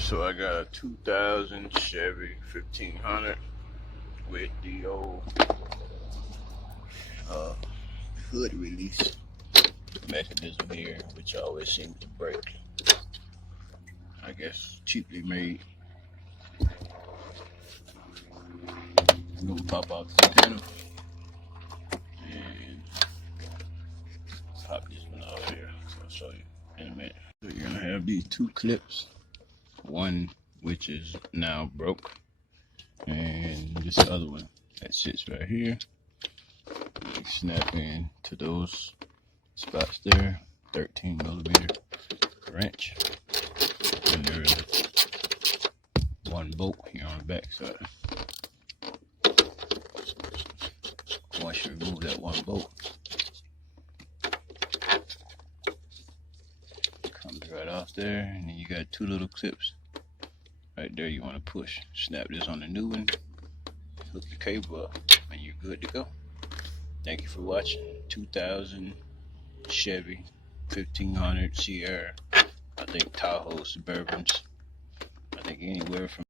So I got a 2000 Chevy 1500 with the old hood release mechanism here, which always seems to break. I guess cheaply made. I'm gonna pop out the panel and pop this one out here. So I'll show you in a minute. So you're gonna have these two clips, one which is now broke, and this other one that sits right here. You snap in to those spots there, 13mm wrench, and there's one bolt here on the back side. Once you remove that one bolt, it comes right off there, and then you got two little clips right there you want to push. Snap this on the new one, hook the cable up, and you're good to go. Thank you for watching. 2000 Chevy 1500 Sierra. I think Tahoe Suburbans. I think anywhere from